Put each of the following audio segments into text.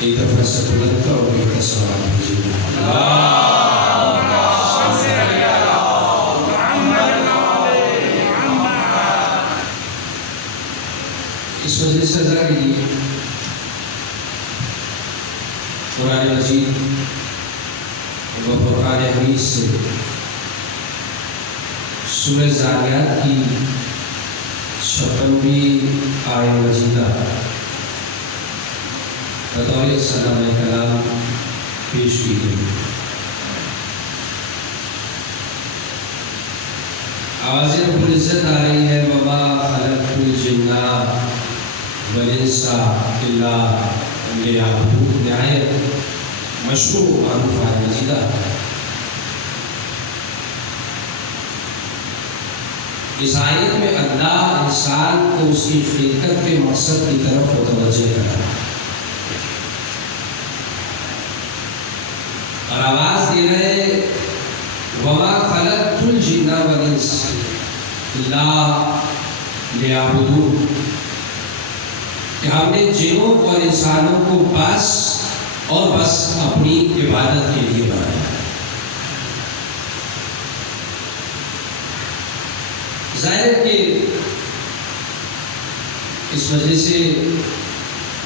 ایک دفعہ سے بلند کا اور ایک سوال بھیجیے. اس وجہ سے ذرا کیجیے قرآن مجید و فرقان حمید سے سورہ ذاریات کی 56ویں آیہ مجیدہ بطور سلام کلام پیش کی گئی. آواز رب العزت آ رہی ہے وما خلقت الجن والانس الا لیعبدون. نہایت مشہور معروف آیہ مجیدہ. اس آیت میں اللہ انسان کو اس کی خلقت کے مقصد کی طرف متوجہ کرا اور آواز دے رہے وما خلقت الجن والانس الا لیعبدون کہ ہم نے جنوں اور انسانوں کو بس اور بس اپنی عبادت کے لیے بنایا. ظاہر ہے کہ اس وجہ سے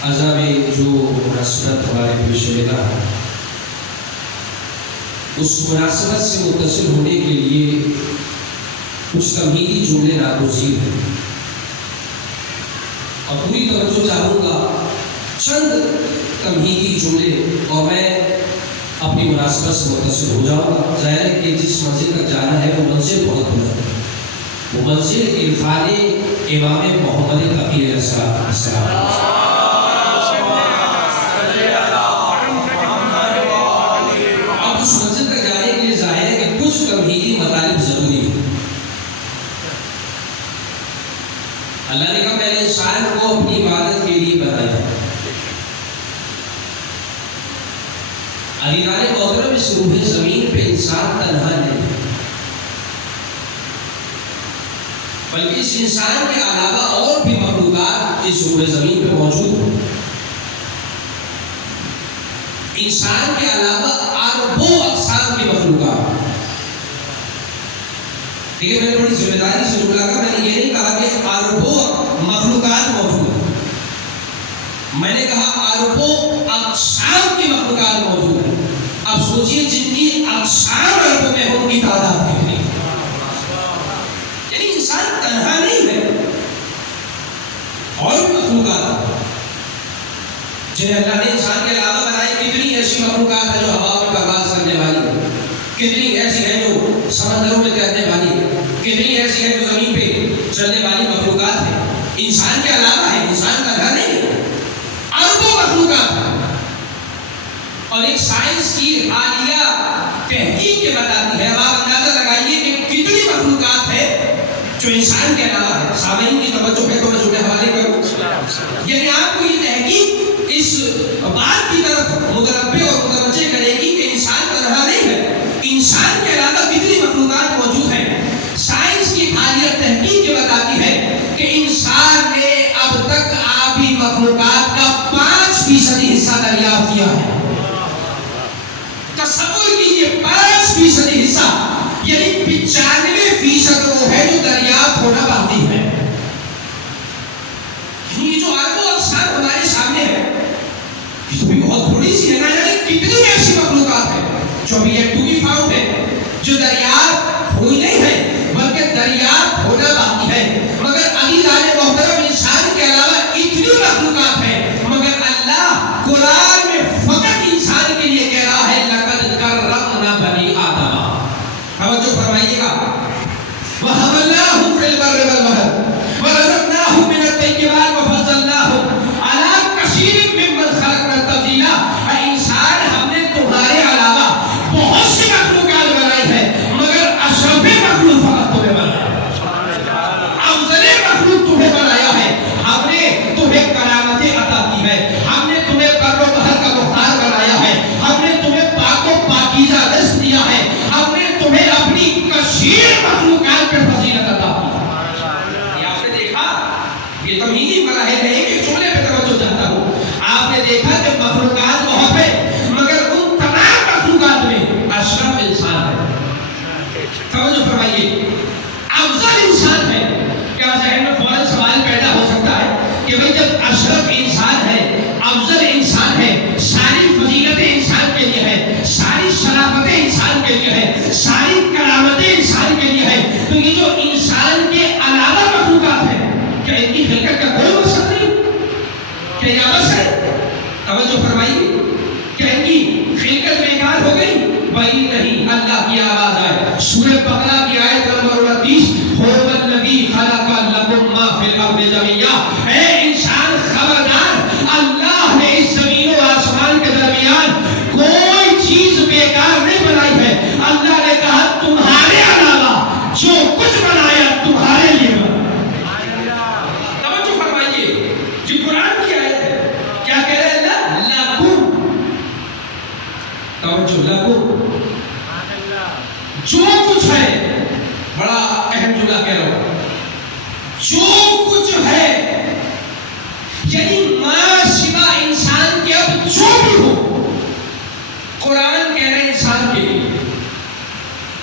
عذاب جو مناسبت ہمارے پیش نگاہ ہے اس مناسبت سے متصل ہونے کے لیے کچھ تمہیدی جملے ناگزیر ہیں اور پوری توجہ چاہوں گا چند تمہیدی جملے اور میں اپنی مناسبت سے متصل ہو جاؤں گا. ظاہر ہے کہ جس منزل تک جانا ہے وہ منزل بہت بلند ہے. وہ منزل عرفان امام محمد تقی علیہ السلام. اب اس منزل تک جانے کے لیے ظاہر ہے کہ کچھ تمہیدی مطالب ضروری ہے. اللہ نے کہا میں نے انسان کو اپنی عبادت کے لیے بنایا. علیان محترم اس روح زمین پہ انسان تنہا نہیں ہے بلکہ اس انسان کے علاوہ اور بھی مخلوقات اس روح زمین پہ موجود ہیں. انسان کے علاوہ اربوں اقسام کی مخلوقات. دیکھیے میں نے بڑی ذمہ داری سے جملہ کہا. میں نے یہ نہیں کہا کہ اربوں مخلوقات موجود ہیں. میں نے کہا اربوں اقسام کی مخلوقات موجود ہیں. اب سوچئے جن کی اقسام اربوں میں ان کی تعداد کتنی. یعنی انسان تنہا نہیں ہے اور بھی مخلوقات جنہیں اللہ نے انسان کے علاوہ بنائے. کتنی ایسی مخلوقات ہیں جو ہوا میں پرواز کرنے والی ہیں. کتنی ایسی ہیں جو سمندروں میں تیرنے والی ہیں. کتنی ایسی ہیں جو زمین پہ چلنے والی مخلوقات ہیں. انسان کے علاوہ ہے. انسان تنہا نہیں ہے. اربوں مخلوقات ہیں. اور ایک سائنس کی حالیہ تحقیق کے بتاتی ہے. اب آپ اندازہ لگائیے کہ کتنی مخلوقات ہے جو انسان کے علاوہ ہے. سامعین کی توجہ ہے تو میں جملے حوالے کروں. یعنی آپ کو یہ تحقیق اس بات کی طرف متنبہ اور متوجہ کرے گی کہ انسان تنہا نہیں ہے. انسان کے علاوہ کتنی مخلوقات موجود ہیں. سائنس کی حالیہ تحقیق یہ بتاتی ہے کہ انسان نے اب تک آبی مخلوقات کا 5% حصہ دریافت کیا ہے. تصور کیجیے 5% حصہ یعنی 95% وہ ہے جو دریافت ہونا باقی ہے. یہ جو اربوں اقسام ہمارے سامنے ہے یہ تو بھی بہت تھوڑی سی ہے. نہ جانے کتنی ایسی مخلوقات ہیں جو ابھی ایک ٹو بی فاؤنڈ ہے جو دریافت ہوئی نہیں ہے بلکہ دریافت ہونا باقی ہے. مگر عزیزان محترم انسان کے علاوہ اتنی مخلوقات ہیں مگر اللہ قرآن میں فقط انسان کے لیے کہہ رہا ہے لقد کرمنا بنی آدم. توجہ فرمائیے گا. وَحَمَلْنَاهُمْ فِي الْبَرِّ وَالْبَحْرِ وَرَزَقْنَاهُمْ مِنَ الطَّيِّبَاتِ وَفَضَّلْنَاهُمْ عَلَىٰ كَثِيرٍ مِّمَّنْ خَلَقْنَا تَفْضِيلًا. اے انسان ہم نے تمہارے علاوہ بہت سی مخلوقات بنائی ہے مگر اشرف مخلوق انسان کے علاوہ مخلوقات ہیں، کیا ان کی خلقت کا کوئی مقصد نہیں؟ کیا یہ عبث ہے؟ توجہ فرمائیے، کیا ان کی خلقت بیکار ہو گئی؟ وہی نہیں، اللہ کی آواز آئے سورہ بقرہ کی آیت نمبر 29، هو الذی خلق لکم ما فی الارض جميعا، اے انسان خبردار، اللہ نے اس زمین و آسمان کے درمیان کوئی چیز بیکار نہیں بنائی ہے۔ اللہ نے کہا تمہارے علاوہ جو کچھ بنایا تمہارے لیے بنایا۔ توجہ فرمائیے، یہ قرآن کی آیت ہے، کیا کہہ رہے ہیں اللہ؟ لکم، توجہ، لکم، جو کچھ ہے، بڑا اہم جملہ کہہ رہا ہوں، جو کچھ ہے، یعنی ما سوا انسان کے اب جو بھی ہو، قرآن کہہ رہے انسان کے لیے،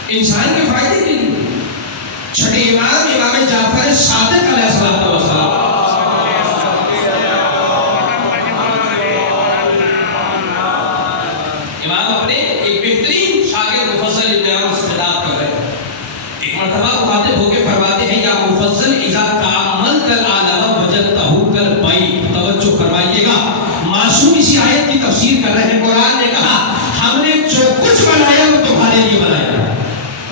انسان کے فائدے کے لیے۔ چھٹے امام جعفر صادق علیہ السلام امام اپنے ایک بہترین شاگرد مفضل ابن عمر سے خطاب کر رہے ہیں۔ ایک مرتبہ مخاطب ہو کے فرماتے ہیں یا مفضل اذا تعاملت العالم وجدتہ کالبیت۔ توجہ فرمائیے گا، معصوم اسی آیت کی تفسیر کر رہے ہیں۔ قرآن نے کہا ہم نے جو کچھ بنایا وہ تمہارے لیے بنایا۔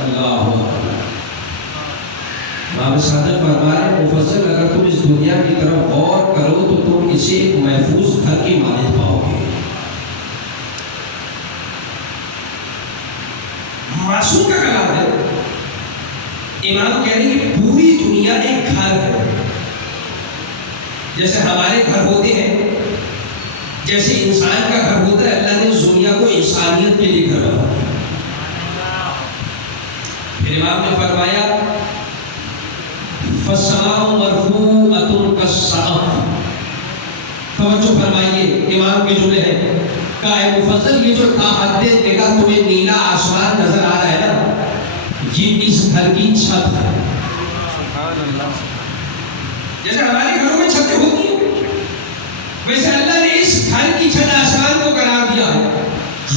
اللہ امام صادق فرما رہے ہیں مفضل اگر تم اس دنیا کی طرف غور کرو تو تم اسے ایک محفوظ گھر کی مانند پاؤ گے۔ معصوم کا کلام ہے، امام کہہ رہے ہیں کہ پوری دنیا ایک گھر ہے، جیسے ہمارے گھر ہوتے ہیں، جیسے انسان کا گھر ہوتا ہے، اللہ نے دنیا کو انسانیت کے لیے گھر بنا دیا۔ پھر امام نے فرمایا فَالسَّمَاءُ مَرْفُوعَةٌ كَالسَّقْفِ۔ توجہ فرمائیے، امام کے جملے ہیں کہ اے مفضل یہ جو تاحد نگاہ تمہیں نیلا آسمان نظر آ رہا ہے نا، یہ اس گھر کی چھت ہے۔ جیسے ہمارے گھروں میں چھتیں ہوتی ہیں، ویسے اللہ نے اس گھر کی چھت آسمان کو قرار دیا ہے۔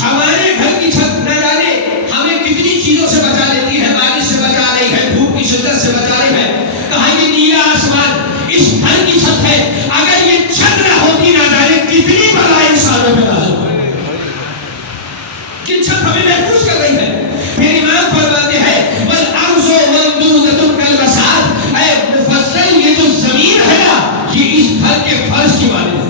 ہمارے گھر کی چھت نہ جانے ہمیں کتنی چیزوں سے بچا لیتی ہے، بارش سے بچا رہی ہے، دھوپ کی شدت سے بچا رہی ہے۔ کہا یہ نیلا آسمان اس گھر کی چھت ہے، اگر یہ چھت نہ ہوتی نہ جانے کتنی بلا انسانوں میں نازل ہو، کہ چھت ہمیں محفوظ کر رہی ہے۔ پھر امام فرماتے ہیں والارض ممدودۃ کالبساط، اے مفضل یہ جو زمین ہے نا یہ اس گھر کے فرش کی مانند ہے۔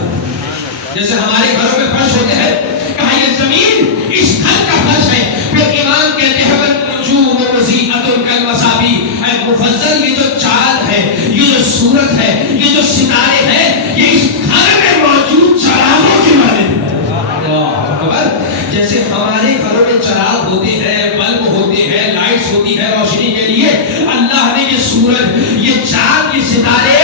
جیسے ہمارے گھروں میں فرش ہوتے ہیں، کہا یہ زمین اس گھر کا فرش ہے۔ پھر امام کہتے ہیں والنجوم مضیئۃ کالمصابیح، اے مفضل یہ جو چاند ہے، یہ جو سورج ہے، یہ جو ستارے ہیں، یہ اس گھر میں موجود چراغوں کی مانند ہے۔ اللہ اکبر، جیسے ہمارے گھروں میں چراغ ہوتے ہیں، بلب ہوتے ہیں، لائٹس ہوتی ہے روشنی کے لیے، اللہ نے یہ سورج، یہ چاند، یہ ستارے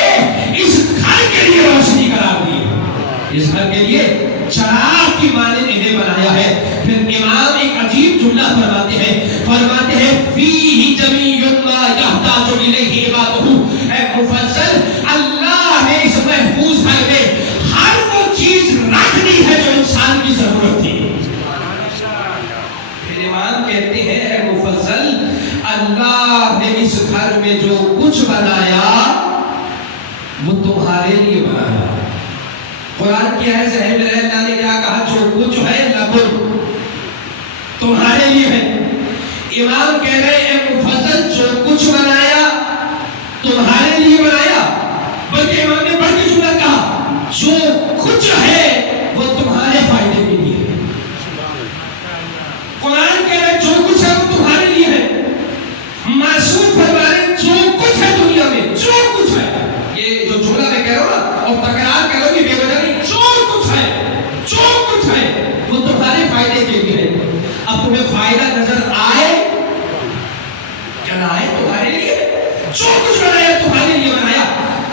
اس گھر کے لیے روشنی قرار دی، اس گھر کے لیے چراغ کی مانند انہیں بنایا ہے۔ پھر امام ایک عجیب جملہ فرماتے ہیں فیہ جمیع ما یحتاج الیہ عبادہ، اے مفضل اللہ نے اس محفوظ گھر میں ہر وہ چیز رکھ دی ہے جو انسان کی ضرورت تھی۔ پھر امام کہتے ہیں اے مفضل اللہ نے اس گھر میں جو کچھ بنایا وہ تمہارے لیے بنایا۔ قرآن کی ہے ذہن میں اللہ نے کیا کہا جو کچھ ہے لکم، تمہارے لیے ہے۔ امام کہہ رہے اے مفضل جو کچھ بنایا تمہارے لیے بنایا، بلکہ امام نے بڑھ کے جملہ کہا جو کچھ ہے وہ تمہارے فائدے کے لیے ہے۔ قرآن کہہ رہے جو کچھ ہے وہ تمہارے لیے ہے۔ معصوم فرما رہے جو کچھ ہے دنیا میں، جو کچھ ہے، یہ جو جملہ میں کہہ رہا ہوں نا اور تکرار کرو گے بے وجہ نہیں، جو کچھ ہے وہ تمہارے فائدے کے لیے ہے۔ اب تمہیں فائدہ نظر آئے یا نہ آئے تمہارے لیے، جو کچھ بنایا تمہارے لیے بنایا۔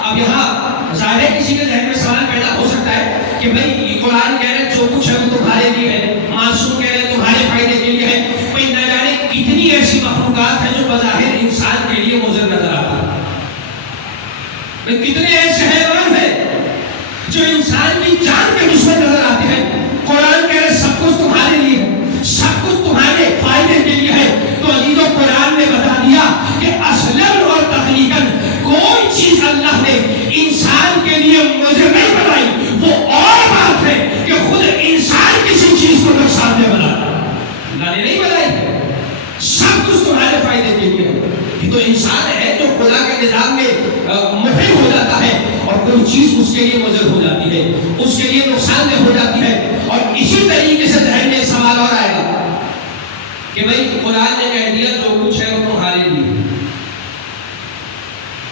اب یہاں ظاہر ہے کسی کے ذہن میں سوال پیدا ہو سکتا ہے کہ بھائی قرآن کہہ رہے جو کچھ ہے وہ تمہارے لیے ہے، معصوم کہہ رہے تمہارے فائدے کے لیے ہے، بھائی نہ جانے کتنی ایسی مخلوقات ہیں جو بظاہر انسان کے لیے مضر نظر آتا ہے، کتنے ایسے حیوان ہیں جو انسان کی جان کے دشمن نظر آتے ہیں۔ قرآن کہہ رہے سب کچھ تمہارے لیے ہے، سب کچھ تمہارے فائدے کے لیے ہے۔ تو عزیزوں قرآن نے بتا دیا کہ اصلاً اور تخلیق کلام میں محرم ہو جاتا ہے اور کوئی چیز اس کے لیے مضر ہو جاتی ہے، اس کے لیے نقصان دہ ہو جاتی ہے. اور اسی طریقے سے ذہن میں سوال اور آئے گا کہ بھائی قرآن نے کہہ دیا جو کچھ ہے وہ تمہارے لیے.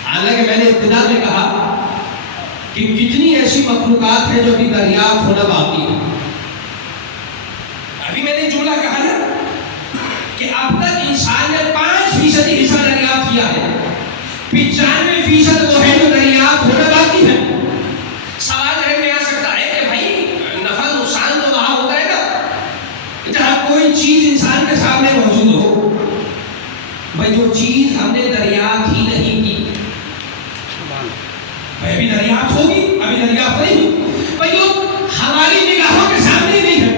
حالانکہ میں نے ابتدا میں کہا کہ کتنی ایسی مخلوقات ہیں جو ابھی دریافت ہونا باقی ہے. ابھی میں نے جملہ کہا نا کہ اب تک انسان نے 5% حصہ دریافت کیا ہے، 95% وہ ہے جو دریافت ہونا باقی ہے. سوال ذہن میں آ سکتا ہے کہ بھائی نفع نقصان تو وہاں ہوتا ہے نا جہاں کوئی چیز انسان کے سامنے موجود ہو. بھائی جو چیز ہم نے دریافت ہی نہیں کی بھائی ابھی دریافت ہوگی، ابھی دریافت نہیں ہوئی. بھائی جو ہماری نگاہوں کے سامنے نہیں ہے،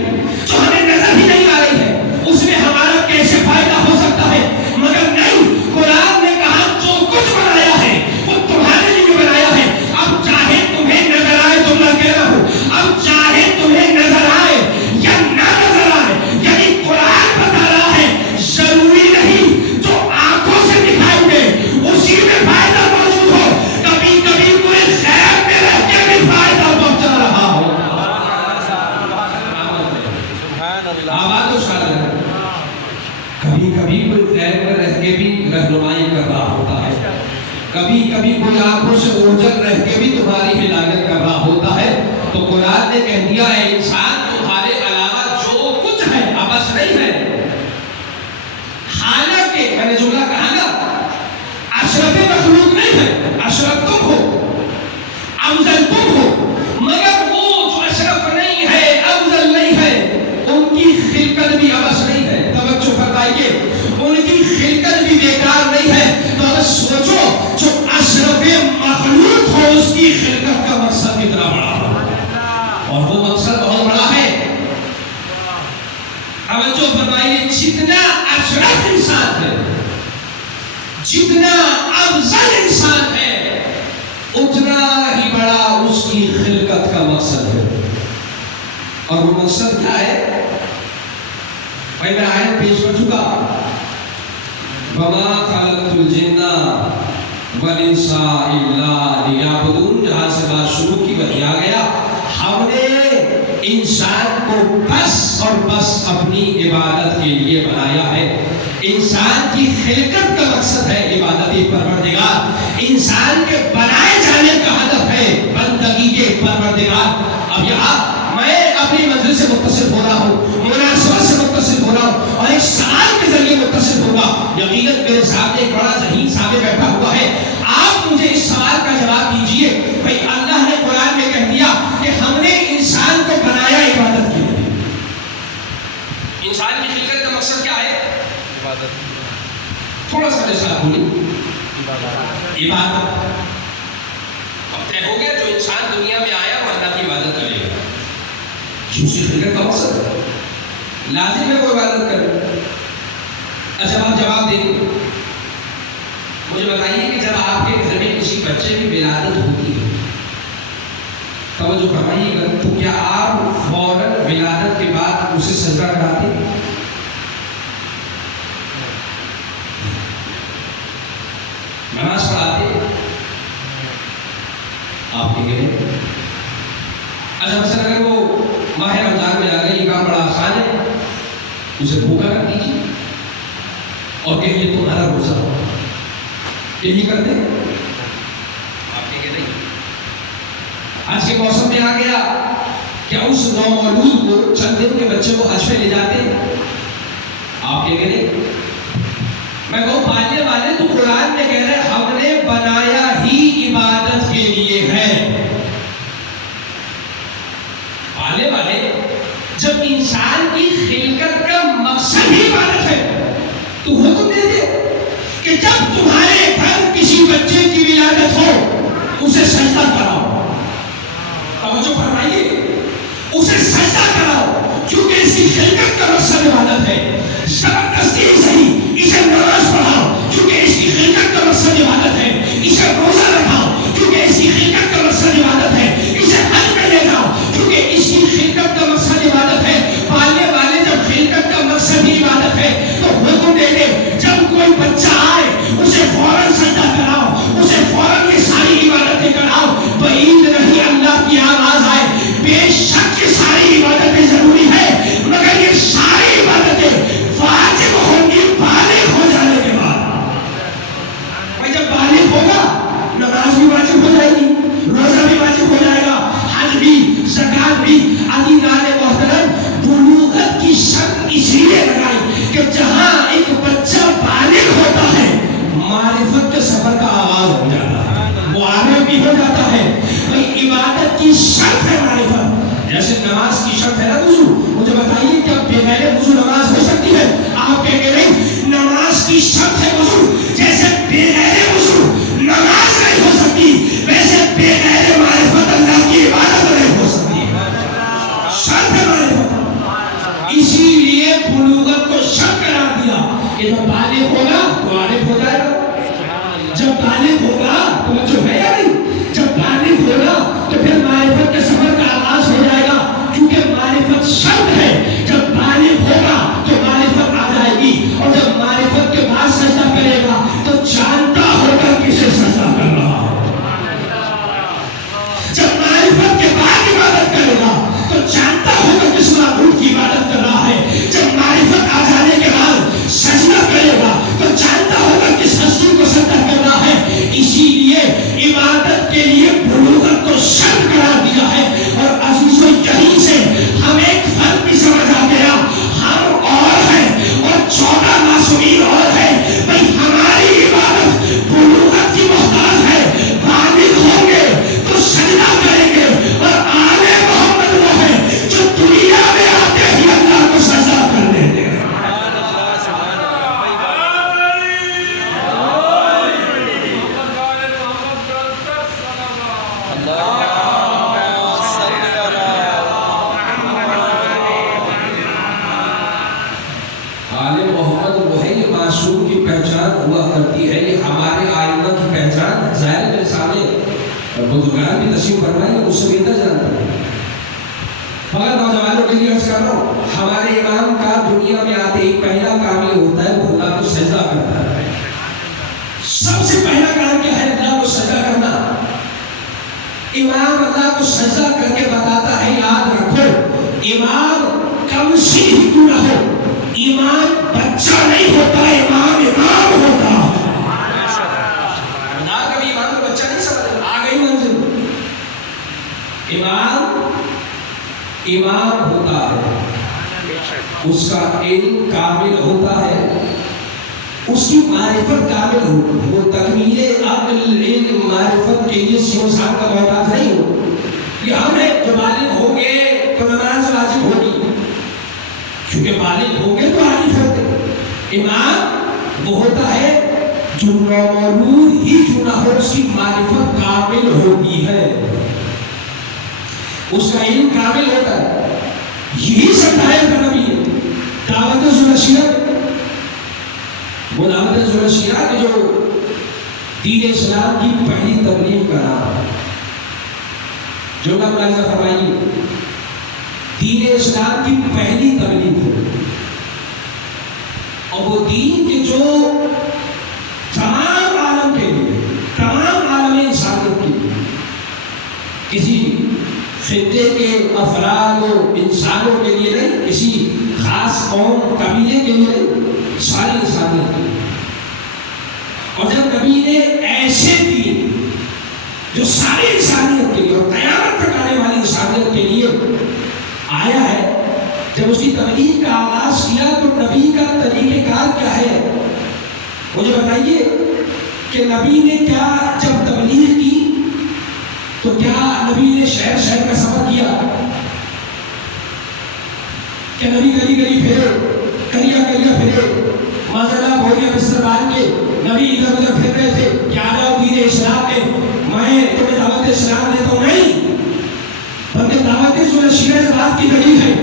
جو ہمیں نظر ہی نہیں آ رہی ہے، اس میں ہمارا کیسے فائدہ ہو سکتا ہے؟ مگر نہیں، قرآن نے کہا جو کچھ بنایا ہے وہ تمہارے لیے بنایا ہے. اب چاہے تمہیں نظر آئے، تم نہ کہہ رہا ہو، اب چاہے تمہیں نظر آئے یا نہ نظر آئے، یعنی قرآن بتا رہا ہے ضروری نہیں جو آنکھوں سے دکھائی دے اسی میں فائدہ موجود ہو. کبھی کبھی کوئی غیب میں رہ کے بھی فائدہ پہنچا رہا ہو. آواز تو شاید ہے. کبھی کبھی کوئی غیب میں رہ کے بھی رہنمائی کر رہا ہوتا ہے، کبھی کبھی کوئی آنکھوں سے اوجھل رہ کے بھی تمہاری ہدایت کر رہا ہوتا ہے. تو قرآن نے کہہ دیا ہے انسان تمہارے علاوہ جو کچھ ہے ابس نہیں ہے. حالانکہ میں نے جملہ کہا نا اشرف مخلوق نہیں ہے، اشرف تم ہو، افضل تم ہو، مگر وہ جو اشرف نہیں ہے، افضل نہیں ہے، ان کی خلقت بھی ابس نہیں ہے. توجہ فرمائیے، ان کی خلقت بھی بیکار نہیں ہے. تو اب سوچو جو اشرف مخلوق ہو اس کی خلقت کا مقصد کتنا بڑا ہے، اور وہ مقصد بہت بڑا ہے. توجہ فرمائیے، جتنا اشرف انسان ہے، جتنا افضل انسان ہے، اتنا ہی بڑا اس کی خلقت کا مقصد ہے. اور وہ مقصد کیا ہے؟ بھائی میں آیت پیش کر چکا، وَمَا خَلَقْتُ الْجِنَّ وَالْإِنسَ إِلَّا لِيَعْبُدُونِ. جہاں سے بات شروع کی وہی آ گیا. ہم نے انسان کو بس اور بس اپنی عبادت کے لیے بنایا ہے. انسان کی خلقت کا مقصد ہے عبادت پروردگار. انسان کے بنائے جانے کا ہدف ہے بندگی کے پروردگار. اب یہاں میں اپنی منزل سے متصل ہو رہا ہوں، مناسبت سے متصل ہو رہا ہوں اور ایک سوال کے ذریعے متصل ہوگا. یقیناً میرے سامنے ایک بڑا ذہین سامنے بیٹھا ہوا ہے. آپ مجھے اس سوال کا جواب دیجئے. بھائی اللہ نے قرآن میں کہہ دیا کہ ہم نے انسان کو بنایا عبادت کے لیے. انسان کی خلقت کا مقصد کیا ہے؟ عبادت. تھوڑا سا میرے ساتھ بولی، عبادت. اب طے ہو گیا جو انسان دنیا میں آیا وہ اللہ کی عبادت کرے گا. اس کی خلقت کا مقصد ہے، لازم ہے وہ عبادت کرے. اچھا آپ جواب دیں گے، مجھے بتائیے کہ جب آپ کے گھر میں کسی بچے کی ولادت ہوتی ہے، توجہ فرمائیے گا، تو کیا آپ فوراً ولادت کے بعد اسے سجدہ کراتے ہیں؟ نماز پڑھاتے ہیں؟ آپ کے گھر اچھا مثلا اگر وہ ماہ رمضان میں آ گئے، یہ کام بڑا آسان ہے، اسے بھوکا کر دیجیے اور کہیے تمہارا روزہ ہو. یہی کرتے ہیں آپ کے نہیں. آج کے موسم میں آ گیا، کیا اس نومولود کو چند دن کے بچے کو حج پہ لے جاتے ہیں؟ آپ کے نہیں. میں کہوں پالنے والے تو قرآن میں کہہ رہے ہم نے بنایا ہی عبادت کے لیے ہے. پالنے والے جب انسان کی خلقت کا مقصد ہی عبادت ہے تو حکم دے دے کہ جب تمہارے گھر کسی بچے کی ولادت ہو اسے سجدہ کراؤ. توجہ فرمائیے، اسے سجدہ کراؤ کیونکہ اس کی خلقت کا مقصد عبادت ہے. زبردستی صحیح اسے نماز پڑھاؤ کیونکہ اس کی خلقت کا مقصد عبادت ہے. اسے عبادت کے لیے بلوغت کو شرط قرار دیا ہے. اور عزیزو یہیں سے ہم ایک فرق بھی سمجھ آ گیا. ہم اور ہیں اور 14 معصومین اور ہیں. بھئی ہماری عبادت بلوغت کی محتاج ہے. بالغ ہوں گے تو سجدہ کریں گے. اور آل محمد وہ ہے جو دنیا میں آتے ہی اللہ کو سجدہ کر دیتے ہیں. آل محمد وہی معصوم کی پہچان ہوا کرتی ہے. یہ ہمارے آئمہ کی پہچان ہے. ظاہر میرے سامنے بزرگان بھی تشریف فرمائیں گے، مجھ سے بہتر جانتا ہے. مگر نوجوانوں کے لیے عرض کر رہا ہوں، ہمارے امام کا دنیا میں آتے ہی پہلا کام یہ ہوتا ہے وہ خدا کو سجدہ کرتا ہے. سب سے پہلا کام کیا ہے؟ اللہ کو سجدہ کرنا. امام اللہ کو سجدہ کر کے بتاتا ہے یاد رکھو امام کم سی ہی کیوں نہ ہو، امام بچہ نہیں ہوتا، امام امام ہوتا. کبھی امام کو بچہ نہیں سمجھا، آ گئی منزل. امام ہوتا ہے، اس کا علم کامل ہوتا ہے، اس کی معرفت کامل ہو. وہ تکمیل عقل علم معرفت کے لیے سیوسان کا محتاج نہیں ہو. یہ ہم ہیں جو بالغ ہوں گے تو نماز واجب ہوگی، کیونکہ بالغ ہوں گے تو عارف ہوتے. امام وہ ہوتا ہے جو نومولود ہی کیوں نہ ہو اس کی معرفت کامل ہوتی ہے، اس کا علم کامل ہوتا ہے. یہی سمجھایا تھا نبی نے دعوت ذوالشیعہ. وہ دعوت ذوالشیعہ کہ جو دین اسلام کی پہلی تبلیغ کا نام ہے. جو کا ملاحظہ فرمائیے، دین اسلام کی پہلی تبلیغ ہے. اور وہ دین کے جو تمام عالم کے لیے، تمام عالم انسانیت کے لیے، کسی خطے کے افراد و انسانوں کے لیے نہیں، کسی خاص قوم قبیلے کے لیے نہیں، ساری انسانیت کے لیے. اور جب نبی نے ایسے دین جو ساری انسانیت کے لیے اور قیامت تک آنے والی انسانیت کے لیے آیا ہے، جب اس کی تبلیغ کا آغاز کیا تو نبی کا طریقہ کار کیا ہے؟ مجھے بتائیے کہ نبی نے کیا جب تبلیغ کی تو کیا نبی نے شہر شہر کا سفر کیا؟ کہ نبی گلی گلی پھرے، کریا کریا پھرے، مازالہ بھویا بستر باندھ کے نبی ادھر ادھر پھر رہے تھے کہ آ جاؤ دین اسلام میں تمہیں دعوت اسلام دیتا ہوں؟ نہیں، بلکہ دعوت ذوالشیعہ اس بات کی دلیل ہے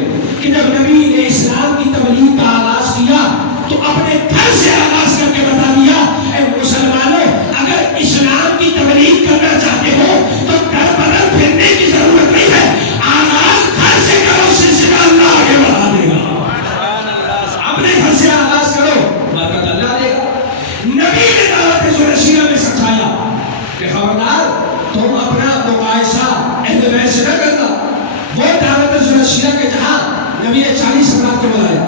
کہ جب نبی نے اسلام کی تبلیغ کا آغاز کیا تو اپنے گھر سے آغاز کر کے بتا دیا اے مسلمانوں، اگر اسلام کی تبلیغ کرنا چاہتے ہو تو گھر بدل پھرنے کی ضرورت نہیں ہے، آغاز گھر سے کرو، سلسلہ اللہ آگے بڑھا دے گا. اپنے گھر سے آغاز کرو، برکت اللہ دے گا. نبی نے دعوت ذوالشیعہ میں سمجھایا کہ خبردار تم اپنا مقایسہ اہل بیت سے نہ کرنا. وہ دعوت ذوالشیعہ کے جہاں نبی نے 40 افراد کو بلایا.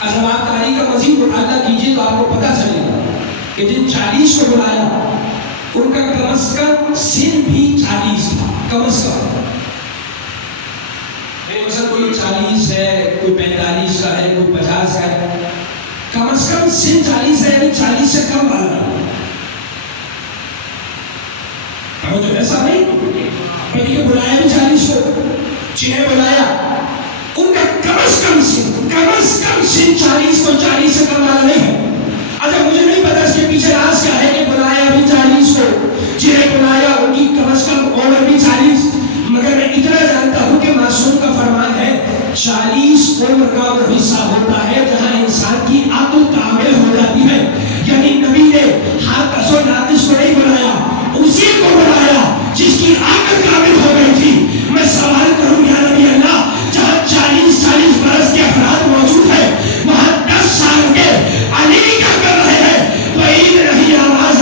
اگر آپ تاریخ کا مزید مطالعہ کیجیے تو آپ کو پتہ چلے گا کہ جن 40 کو بلایا ان کا کم از کم سن بھی 40 تھا. کم از کم مثلا کوئی 40 ہے، کوئی 45 کا ہے، کوئی 50 کا ہے، کم از کم سن 40 ہے، یعنی 40 سے کم والا. جو ایسا نہیں پہلے بلایا بھی 40 کو، جنہیں بلایا ان کا کم از کم سن 40 کو 40 سے کم والا نہیں ہے. اچھا مجھے نہیں پتا اس کے پیچھے راز کیا ہے کہ بلایا بھی 40 کو، جنہیں بلایا ان کی کم از کم عمر بھی 40. مگر میں اتنا جانتا ہوں کہ معصوم کا فرمان ہے 40 عمر کا وہ حصہ ہوتا ہے جہاں انسان کی عقل کامل ہو جاتی ہے. یعنی نبی نے حاکس و ناقص کو نہیں بلایا، اسی کو بلایا جس کی عقل کامل ہو گئی تھی. میں سوال کروں یا نبی اللہ، جہاں 40 برس کے افراد موجود ہیں وہاں 10 سال کے علی کیا کر رہے ہیں؟ تو عید نہیں آواز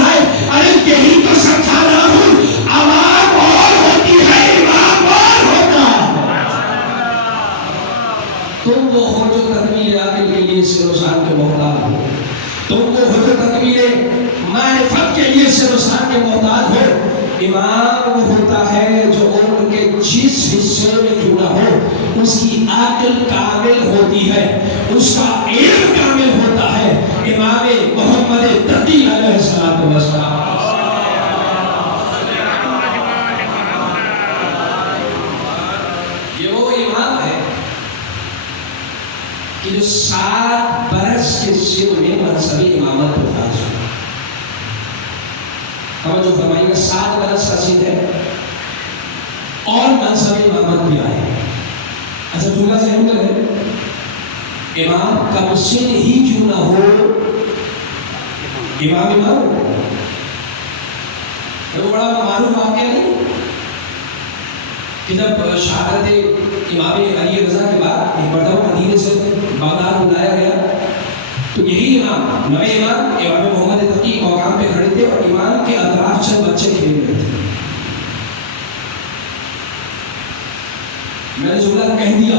امام وہ ہوتا ہے جو عمر کے جس حصے میں کیوں نہ ہو اس کی عقل کامل ہوتی ہے، اس کا علم کامل ہوتا ہے۔ امام محمد تقی علیہ السلام، یہ وہ امام ہے کہ جو 7 برس کے سن میں منصبی امامت پر فائز ہوا۔ جو فرمائیے گا 7 برس کا سن ہے اور منصبی امامت بھی آئے۔ اچھا جملہ ذہن میں ہے، امام کم سن ہی کیوں نہ ہو، امام وہ بڑا معروف واقعہ نہیں کہ جب شہادت امام علی رضا کے بعد ایک بڑا مدینے سے بغداد بلایا گیا تو یہی امام نئے امام محمد تقی مقام پہ کھڑے تھے اور امام کے اطراف چند بچے کھیل رہے تھے۔ میں نے جملہ کہہ دیا،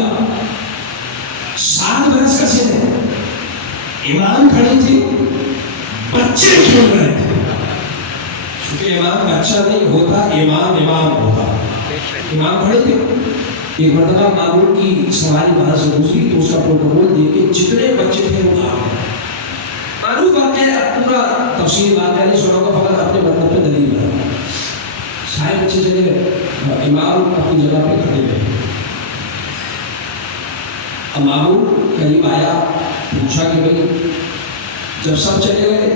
7 برس کا سن ہے، امام کھڑے تھے، بچے کھیل رہے تھے۔ کیونکہ امام بچہ نہیں ہوتا، امام ہوتا۔ امام کھڑے تھے، ایک مرتبہ مامون کی سواری وہاں سے گزری تو اس کا پروٹوکول دے کے جتنے بچے تھے وہ بھاگ گئے۔ معروف واقعہ ہے، پورا تفصیل واقعہ نہیں سنا ہوگا، فقط اپنے مطلب پہ دلیل ہے۔ سارے بچے چلے گئے، امام اپنی جگہ پہ کھڑے ہوئے۔ اب مامون قریب آیا، پوچھا کہ بھائی جب سب چلے گئے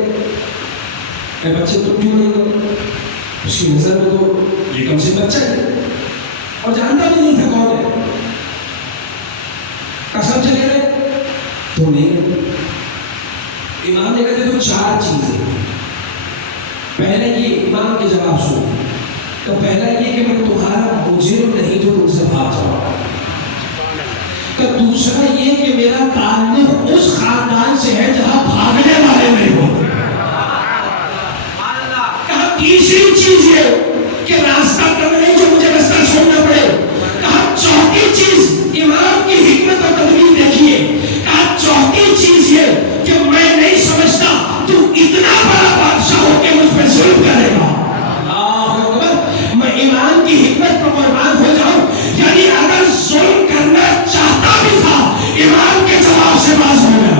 اے بچے تو کیوں نہیں گئے؟ اس کی نظر میں تو یہ کم سے بچہ ہے اور جانتا بھی نہیں تھا کون ہے۔ سب چلے گئے تو نہیں۔ امام نے کہتے تو 4 چیزیں، پہلے یہ امام کے جواب سن، تو پہلا یہ کہ میں تمہارا مجرم نہیں جو تم سے بھاگ جاؤ، تو دوسرا یہ کہ میرا تعلق اس خاندان سے ہے جہاں بھاگنے والے نہیں ہوتے۔ کہا تیسری چیز یہ کہ راستہ تنگ نہیں جو مجھے راستہ چھوڑنا پڑے۔ کہا چوتھی چیز امام کی حکمت اور تدبیر دیکھیے، کہا چوتھی چیز یہ کہ میں نہیں سمجھتا تو اتنا بڑا بادشاہ ہو کے مجھ پہ ظلم کرے گا۔ اللہ اکبر، میں امام کی حکمت پر قربان ہو جاؤں، یعنی اگر ظلم کرنا چاہتا بھی تھا امام کے جواب سے باز ہو گیا۔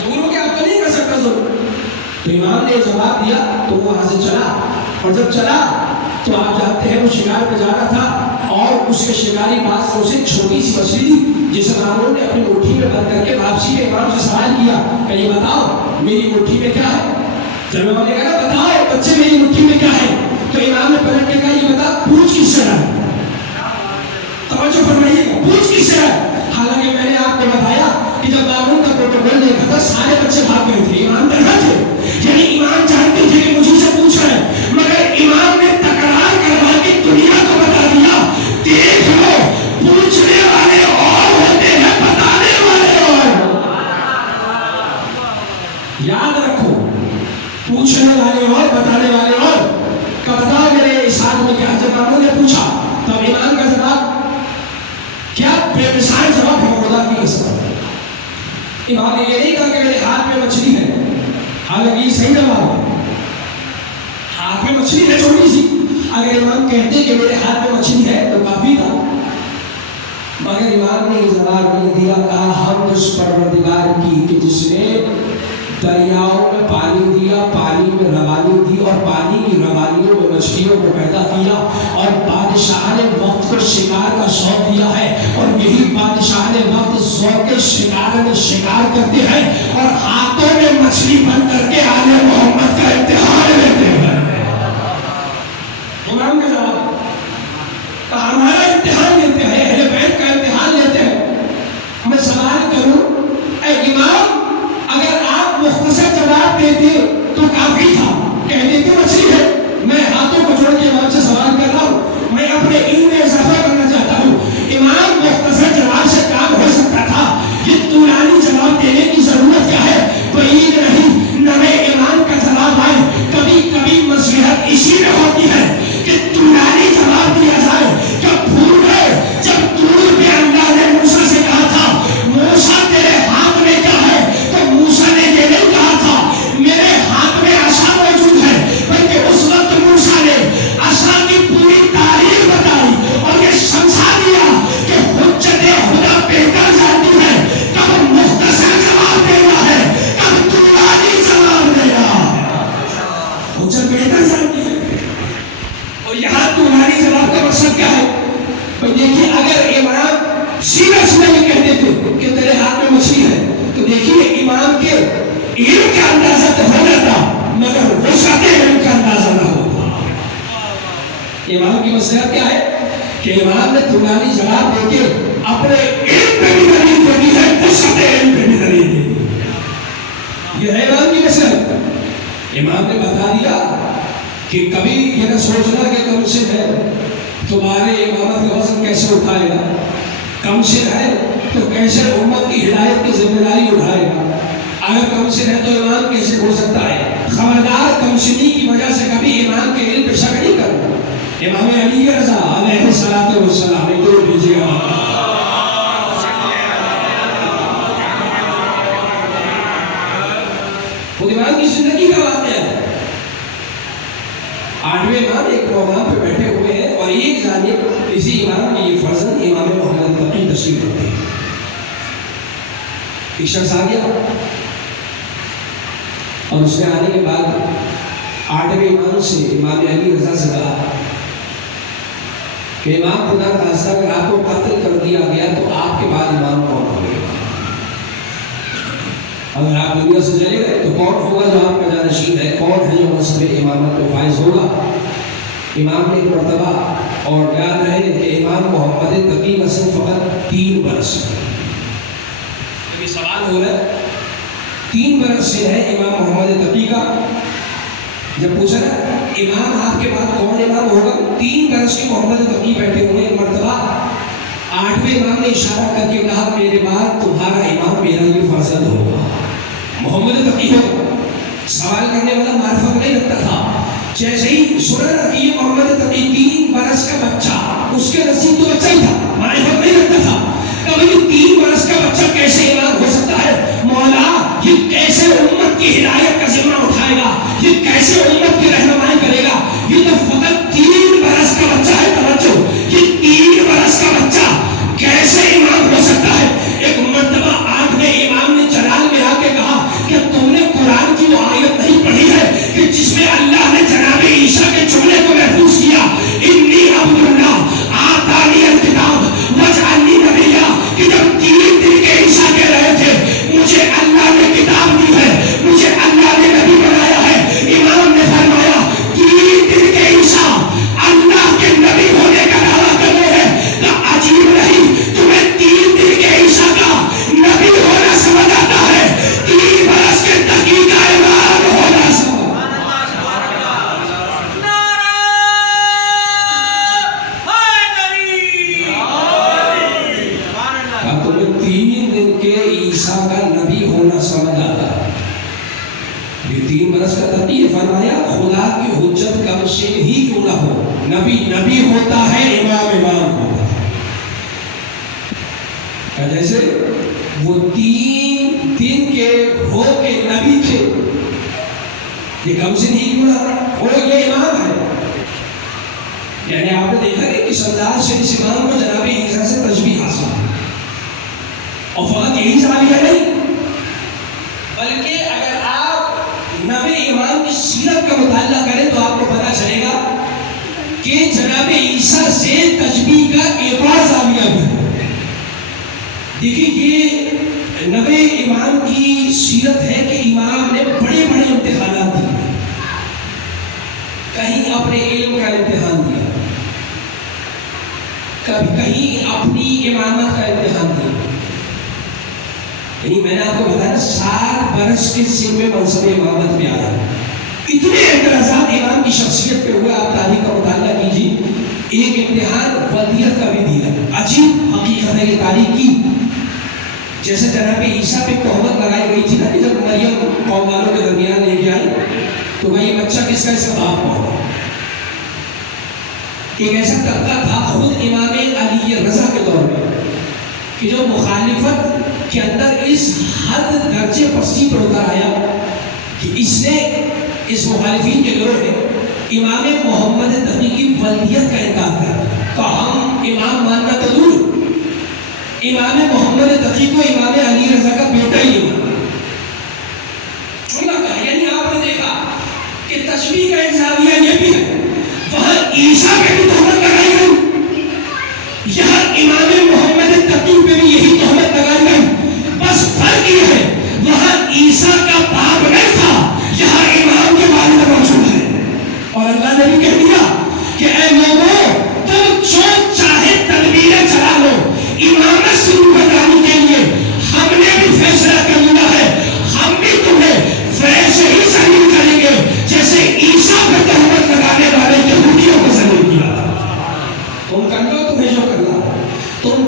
ضرور کہ آپ تو نہیں کر سکتا ظلم، تو امام نے جواب دیا تو وہ وہاں سے چلا، اور جب چلا تو آپ جانتے ہیں وہ شکار پہ جا رہا تھا اور اس کے شکاری باز نے اسے چھوٹی سی مچھلی دی جسے مامون نے اپنی مٹھی میں بند کر کے واپسی میں امام سے سوال کیا کہ یہ بتاؤ میری مٹھی میں کیا ہے؟ جب امام نے کہا بتاؤ بچے میری مٹھی میں کیا ہے، تو امام نے پلٹ کے کہا یہ بتا پوچھ کس سے ہے؟ توجہ فرمائیے گا، پوچھ کس سے ہے؟ حالانکہ میں نے آپ کو بتایا کہ جب مامون کا پروٹوکول دیکھا تھا سارے بچے بھاگ گئے تھے، امام ڈرا تھے، یعنی امام جانتے تھے کہ مجھے سے پوچھ رہے ہیں، مگر امام نے تکرار کروا کے دنیا کو بتا دیا دیکھ لو پوچھنے والے اور ہوتے ہیں بتانے والے اور۔ یاد رکھو، پوچھنے والے اور بتانے والے اور۔ کب بتاؤ میرے اس حال میں کیا؟ جب مامون نے پوچھا تب امام کا جواب کیا بے مثال جواب ہے، خدا کی قسم۔ امام نے یہ نہیں کہا کہ میرے ہاتھ میں مچھلی ہے، حالانکہ یہ صحیح جواب ہے، ہاتھ میں مچھلی ہے چھوٹی سی۔ اگر امام کہتے کہ میرے ہاتھ میں مچھلی ہے تو کافی تھا، مگر امام نے یہ جواب نہیں دیا، کہا ہم اس پروردگار کی کہ جس نے دریاؤں میں پانی دیا، پانی میں روانی دی اور پانی کی روانیوں میں مچھلیوں کو پیدا کیا، اور بادشاہ نے وقت پر شکار کا شوق دیا ہے، اور یہی بادشاہ نے وقت ذوق شکار میں شکار کرتے ہیں اور ہاتھوں میں مچھلی بن کر کے آل محمد کا امتحان لیتے ہیں۔ امام کا جواب ہمارا امتحان لیتے ہیں، اہل بیت کا امتحان لیتے ہیں۔ میں سوال کروں اے امام، اگر آپ مختصر جواب دیتے تو کافی تھا، کہہ دیتے مچھلی ہے۔ میں ہاتھوں کو جوڑ کے امام سے سوال کر رہا ہوں، میں اپنے علم میں اضافہ کرنا چاہتا ہوں۔ امام مختصر جواب سے کام ہو سکتا تھا، یہ طولانی جواب دینے کی ضرورت کیا ہے؟ بعید نہیں، نہ میں امام کا جواب حجت بہتر جانتی ہے. اور یہاں تمہاری جواب کا مقصد کیا ہے؟ تو دیکھیے اگر امام سیدھا سیدھا یہ کہہ دیتے کہ تیرے ہاتھ میں مچھلی ہے تو دیکھیے امام کے علم کا اندازہ تو ہو جاتا مگر وسعت علم کا اندازہ نہ ہوتا. امام کی مصلحت کیا ہے کہ امام نے تمہاری جواب دے کے اپنے علم پہ بھی دلیل دے دی ہے, وسعت علم پہ بھی دلیل دے دی. یہ ہے امام کی مصلحت. امام نے بتا دیا کہ کبھی یہ نہ سوچنا کہ کم سے ہے تمہارے امامت کا وزن کیسے اٹھائے گا, کم سے ہے تو کیسے امت کی ہدایت کی ذمہ داری اٹھائے گا, اگر کم سے ہے تو امام کیسے ہو سکتا ہے. خبردار کمسنی کی وجہ سے کبھی امام کے علم پہ شک نہیں کرنا. امام علی رضا علیہ الصلوۃ والسلام نے دور بھیجے گا. خود امام کی زندگی کا واقعہ ہے. 8ویں امام ایک مقام پہ بیٹھے ہوئے ہیں اور ایک جانب اسی امام کی یہ فرزند امام محمد تقی تشریف رکھتے ہیں. ایک شخص آ گیا اور اس نے آنے کے بعد 8ویں امام سے امام علی رضا سے کہا کہ امام خدا خاصہ اگر آپ کو قتل کر دیا گیا تو آپ کے بعد امام کون ہوگا؟ اگر آپ دنیا سے چلے گئے تو کون ہوگا جو آپ کا جانشین ہے, کون ہے جو منصب امامت پہ فائز ہوگا؟ امام نے ایک مرتبہ, اور یاد رہے کہ امام محمد تقی کا صرف فقط 3 برس ہے. ابھی سوال ہو رہا ہے 3 برس سے ہے امام محمد تقی کا. جب پوچھا نا امام آپ کے بعد کون امام ہوگا, 3 برس کے محمد تقی بیٹھے ہوئے. ایک مرتبہ 8ویں امام نے اشارہ کر کے کہا میرے بعد تمہارا امام میرا یہ فرزند ہوگا, محمد تقی ہوگا. سوال کرنے والا معرفت نہیں رکھتا تھا. جیسے ہی سنا نا کہ یہ محمد تقی 3 برس کا بچہ, اس کے نصیب تو بچہ ہی تھا, معرفت نہیں رکھتا تھا. کہ 3 برس کا بچہ کیسے امام ہو سکتا ہے؟ مولا یہ کیسے امت کی ہدایت کا ذمہ اٹھائے گا, یہ کیسے امت کی رہنمائی کرے گا؟ یہ تو فقط 3 برس کا بچہ ہے. توجہ, یہ 3 برس کا بچہ کیسے امام ہو سکتا ہے؟ ایک مرتبہ 8ویں امام نے جلال میں آ کے کہا کہ تم نے قرآن کی وہ آیت نہیں پڑھی ہے کہ جس میں اللہ نے جناب عیسیٰ کے جملے کو محفوظ کیا, انی عبد اللہ آتانی الکتاب وجعلنی نبیا, کہ جب 3 دن کے عیسیٰ کہہ رہے تھے مجھے اللہ نے کتاب دی ہے, مجھے اللہ نے نبی بنایا ہے, امام نے فرمایا 3 دن کے عیسیٰ اللہ کے نبی ہونے کا دعویٰ کر رہے ہیں. تو عجیب نہیں تمہیں 3 دن کے عیسیٰ کا نبی ہونا سمجھ آتا ہے, 3 برس کے تقی کا امام ہونا سمجھ. تمہیں 3 دن کے عیسیٰ کا نبی ہونا سمجھ آتا ہے. یہ 3 برس کا تقی ہے. فرمایا خدا کی حجت کم سے ہی کیوں نہ ہو, نبی نبی ہوتا ہے, امام امام ہوتا ہے. جیسے وہ 3 دن کے ہو کے نبی تھے, یہ کم سے نہیں کیوں نہ ہو, یہ امام ہے. یعنی آپ نے دیکھا کہ کس انداز سے اس امام کو جناب عیسیٰ سے تشبیہ حاصل ہے. اور فقط یہی زاویہ نہیں بلکہ اگر آپ نبی امام کی سیرت کا مطالعہ کریں تو آپ کو پتہ چلے گا کہ جناب عیسیٰ سے تشبیہ کا ایک اور زاویہ بھی ہے. دیکھیے یہ نبی امام کی سیرت ہے کہ امام نے بڑے بڑے امتحانات دیے. کہیں اپنے علم کا امتحان دیا, کہیں اپنی امامت کا امتحان دیا. یعنی میں نے آپ کو بتایا 7 برس کے سن میں منصب امامت میں آیا. اتنے اعتراضات امام کی شخصیت پہ ہوئے. آپ تاریخ کا مطالعہ کیجیے. ایک امتحان ولدیت کا بھی دیا. عجیب حقیقت ہے یہ تاریخ کی. جیسے جناب عیسیٰ پہ تہمت لگائی گئی تھی نا کہ جب مریم قوم والوں کے درمیان لے کے آئی تو بھائی بچہ کس کا اس کا باپ ہوگا. ایک ایسا طبقہ تھا خود امام علی رضا کے دور میں کہ جو مخالفت کے اندر اس حد درجے پستی پر اتر آیا کہ اس نے اس مخالفین کے گروہ نے امام محمد تقی کی ولدیت کا انکار کر دیا. تو ہم امام ماننا تو دور, امام محمد تقی کو امام علی رضا کا بیٹا ہی نہیں مانتا. چنا کہا. یعنی آپ نے دیکھا کہ تشبیہ کا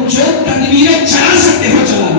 جو تدبیریں چلا سکتے ہو چلا